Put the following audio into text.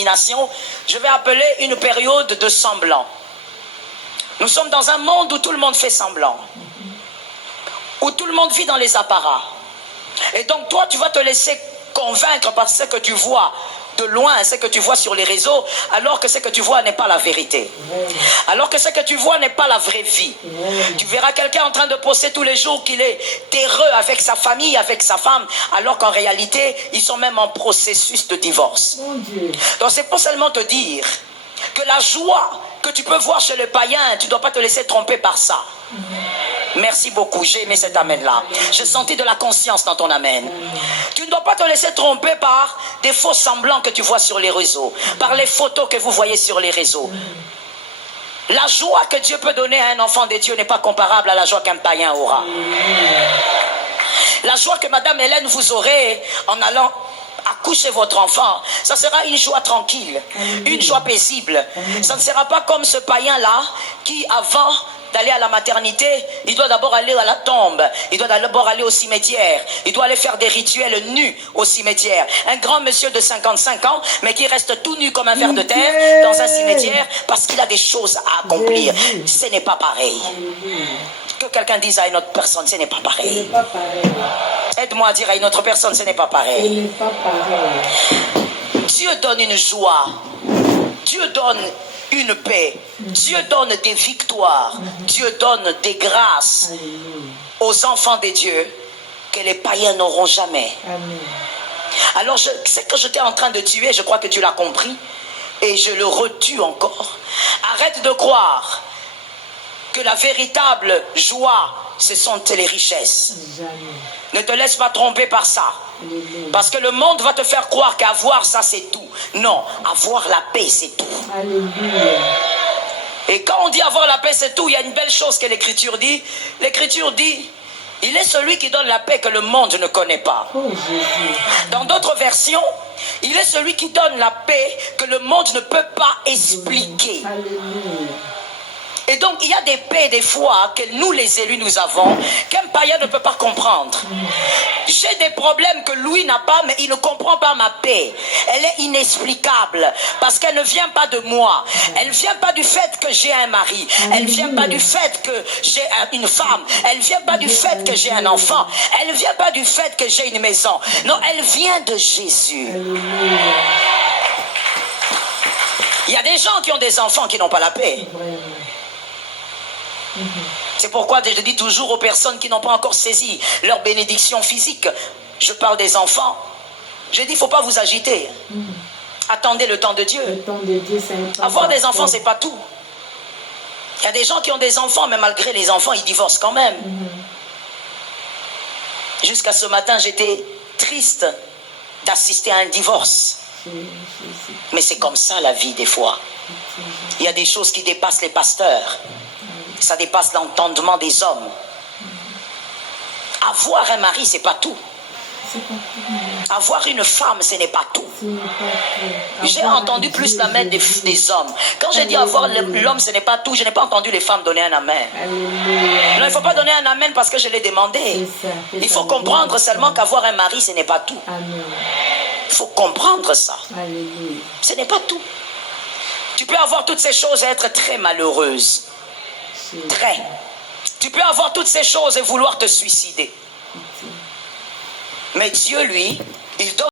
d'élimination, je vais appeler une période de semblant. Nous sommes dans un monde où tout le monde fait semblant, où tout le monde vit dans les apparats. Et donc toi, tu vas te laisser convaincre par ce que tu vois de loin, ce que tu vois sur les réseaux, alors que ce que tu vois n'est pas la vérité. Alors que ce que tu vois n'est pas la vraie vie. Tu verras quelqu'un en train de poster tous les jours qu'il est heureux avec sa famille, avec sa femme, alors qu'en réalité, ils sont même en processus de divorce. Donc c'est pour seulement te dire que la joie que tu peux voir chez le païen, tu ne dois pas te laisser tromper par ça. Merci beaucoup, j'ai aimé cet amen-là. J'ai senti de la conscience dans ton amen. Tu ne dois pas te laisser tromper par des faux semblants que tu vois sur les réseaux, par les photos que vous voyez sur les réseaux. La joie que Dieu peut donner à un enfant de Dieu n'est pas comparable à la joie qu'un païen aura. La joie que Madame Hélène vous aurez en allant accoucher votre enfant, ça sera une joie tranquille, une joie paisible. Ça ne sera pas comme ce païen-là qui, avant d'aller à la maternité, il doit d'abord aller à la tombe, il doit d'abord aller au cimetière, il doit aller faire des rituels nus au cimetière. Un grand monsieur de 55 ans, mais qui reste tout nu comme un ver de terre dans un cimetière parce qu'il a des choses à accomplir. Ce n'est pas pareil. Que quelqu'un dise à une autre personne, ce n'est pas pareil. Aide-moi à dire à une autre personne, ce n'est pas pareil. Dieu donne une joie. Dieu donne une paix. Dieu donne des victoires. Dieu donne des grâces aux enfants de Dieu que les païens n'auront jamais. Alors, ce que j'étais en train de tuer, je crois que tu l'as compris, et je le retue encore. Arrête de croire que la véritable joie, ce sont les richesses. Ne te laisse pas tromper par ça. Parce que le monde va te faire croire qu'avoir ça, c'est tout. Non, avoir la paix, c'est tout. Et quand on dit avoir la paix, c'est tout, il y a une belle chose que l'Écriture dit. L'Écriture dit, il est celui qui donne la paix que le monde ne connaît pas. Dans d'autres versions, il est celui qui donne la paix que le monde ne peut pas expliquer. Et donc, il y a des paix, des fois, que nous, les élus, nous avons, qu'un païen ne peut pas comprendre. J'ai des problèmes que lui n'a pas, mais il ne comprend pas ma paix. Elle est inexplicable, parce qu'elle ne vient pas de moi. Elle ne vient pas du fait que j'ai un mari. Elle ne vient pas du fait que j'ai une femme. Elle ne vient pas du fait que j'ai un enfant. Elle ne vient pas du fait que j'ai une maison. Non, elle vient de Jésus. Il y a des gens qui ont des enfants qui n'ont pas la paix. C'est pourquoi je dis toujours aux personnes qui n'ont pas encore saisi leur bénédiction physique, je parle des enfants, je dis il ne faut pas vous agiter. Attendez le temps de Dieu. Avoir des enfants, c'est pas tout. Il y a des gens qui ont des enfants, mais malgré les enfants, ils divorcent quand même. Jusqu'à ce matin, j'étais triste d'assister à un divorce. Mais c'est comme ça la vie des fois. Il y a des choses qui dépassent les pasteurs. Ça dépasse l'entendement des hommes. Avoir un mari, c'est pas tout. Avoir une femme, ce n'est pas tout. J'ai entendu plus la main des hommes. Quand j'ai dit avoir l'homme, ce n'est pas tout, je n'ai pas entendu les femmes donner un amen. Non, il ne faut pas donner un amen parce que je l'ai demandé. Il faut comprendre seulement qu'avoir un mari, ce n'est pas tout. Il faut comprendre ça. Ce n'est pas tout. Tu peux avoir toutes ces choses et être très malheureuse. Très. Tu peux avoir toutes ces choses et vouloir te suicider. Mais Dieu, lui, il donne